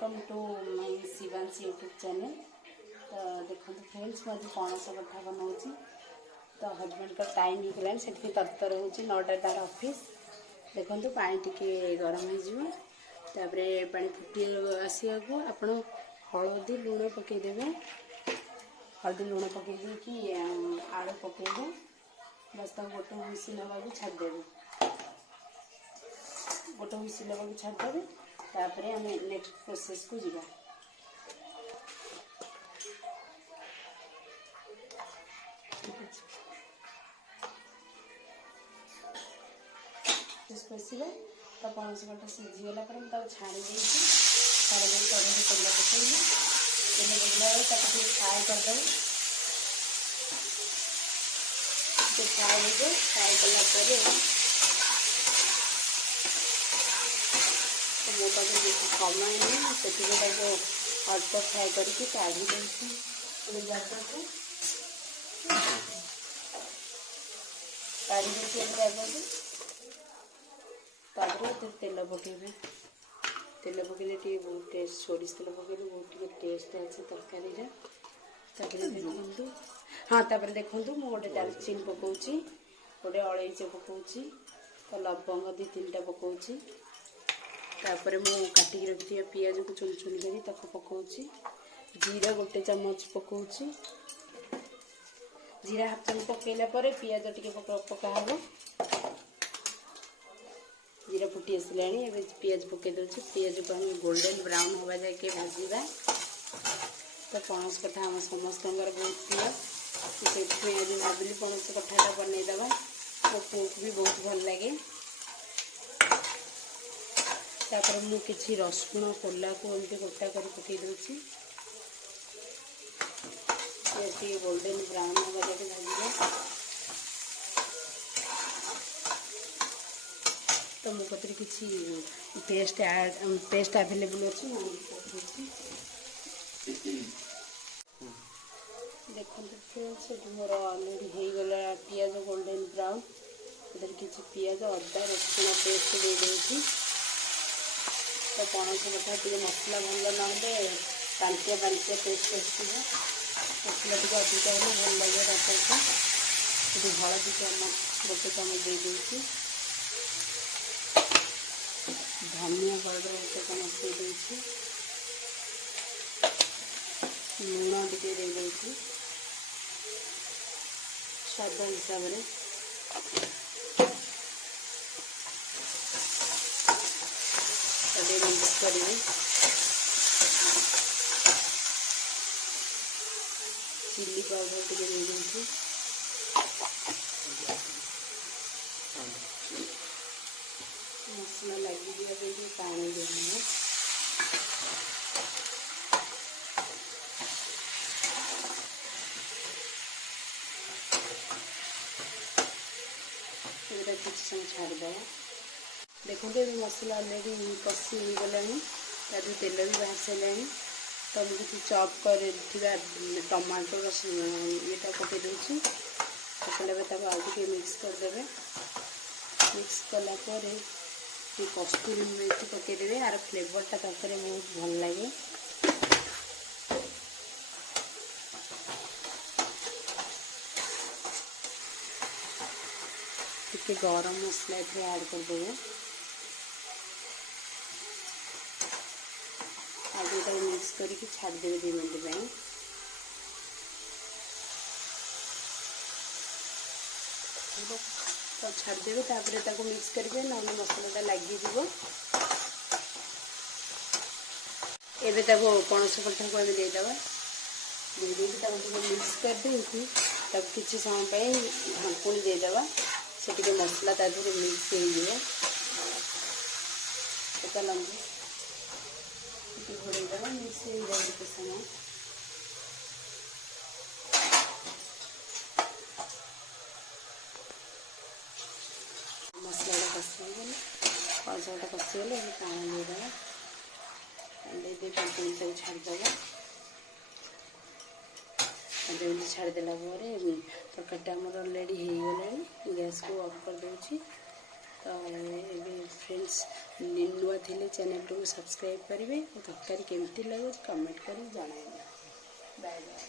Welcome to my Shivanshi YouTube channel. तो देखो friends मुझे पणस कथा बनाऊँ। तो हजबैंड का टाइम हो गलानी से तरतर हो 9टा तार ऑफिस। देखो पानी टिके गरम हो पानी फुटी आसा को आप हलदी लुण पकईदे। हलदी लुण पकईदे आलू पकईदे बस तक गोटे हुइसिल हवा छाड़देवे। गोटे हुइसिल हवा छाड़देवे तापर आम नेक्स्ट प्रोसेस को जीवा। पशिला तो पणस कटा सीझीगला छाड़ी कड़े तेल पकईली तेल पकड़ा फ्राए करदे। फ्राए हो फ्राए कलापर मो पाखे बेस समय नहीं से अल्प फ्राए करके काढ़ी देती जगह को काढ़ी देती जगह तापर तेल पकेबे। तेल पकेले बहुत टेस्ट सोरिष तेल पकेले बहुत टेस्ट अच्छे तरकारी। देखु हाँ तापर देखूँ मु गोटे दालचीनी पकाऊँची गोटे अलैच पकाऊँची तो लवंग 2-3टा पकाऊँची तापर मु काटिक रखी पियाज को चुन चुन कर पकाऊँची। जीरा गोटे चम्मच पकाऊँची। जीरा हाफ चामच पकईला पियाज टिके पकाहब। जीरा फुटी आसला पियाज पकई दूसरी पियाज को हम गोल्डन ब्राउन हवा जाके भाजवा। तो पणस कथा आम समस्त बहुत प्रिय से आज भाविली पणस कठाटा बनईदे मो पुओ को भी बहुत भल लगे। तापर मु किसी रसुण कोला को एमती गोटा कर पकई दूसरी गोल्डन ब्राउन हवा जाके भाजवा। तो मो कतर किसी पेस्ट अवेलेबल अच्छी देखो फ्रेंड्स मोर अलरेडी हो गला पियाज गोल्डन ब्राउन इधर किसी पियाज अदा रसुण पेस्ट दे दूसरी। तो पणस कथा टे मसला भल ना पांचिया पेस्ट आस मसला टे अधिक हेल्ले भल लगे तरकारी। हलदी गोटे चामच दे दूसरी धनिया पाउडर गोटे चामच दे दूसरी लुण टे दे दूसरी स्वाद हिसाब से मिक्स करेंगे। चिली पाउडर टे दे दूसरी मसला लगी दिया पानी देना। कुछ समय छाड़दे। देखो मसला अलरेडी कषी हो गला तेल भी बाहर सारा। तो मुझे चॉप कर टमाटो ये पकई दूसरी पकड़ा आगे मिक्स करदे। मिक्स कलापर कस्तूरी मेथी पकईदे यार फ्लेवरटा तरकारी बहुत भल लगे। टिके गरम मसला ये ऐड करदे आगे मिक्स करके छाड़देवे 2 मिनट। तो छाड़देवे तापर मिक्स करेंगे ना मसलाटा लगे। एवं पणस कठा को देदेवा मिक्स करदे किसी समय ढांकुणी देदेवा से टे मसला तादेह मिक्स हो लंबी घोड़ेदेवा मिक्स हो जाए केते समय। मसला कषिगले पणसटा कषिगले पानी देदेवा दे 5 मिनट छाड़देवा। जल्दी छाड़देला तरकारीटा आमर अलरेडी हो गला गैस को ऑफ कर दूँ। तो ये फ्रेंड्स नुआ थे चैनल को सब्सक्राइब करेंगे और तरकारी केमती लगे कमेंट कर जन। Bye bye.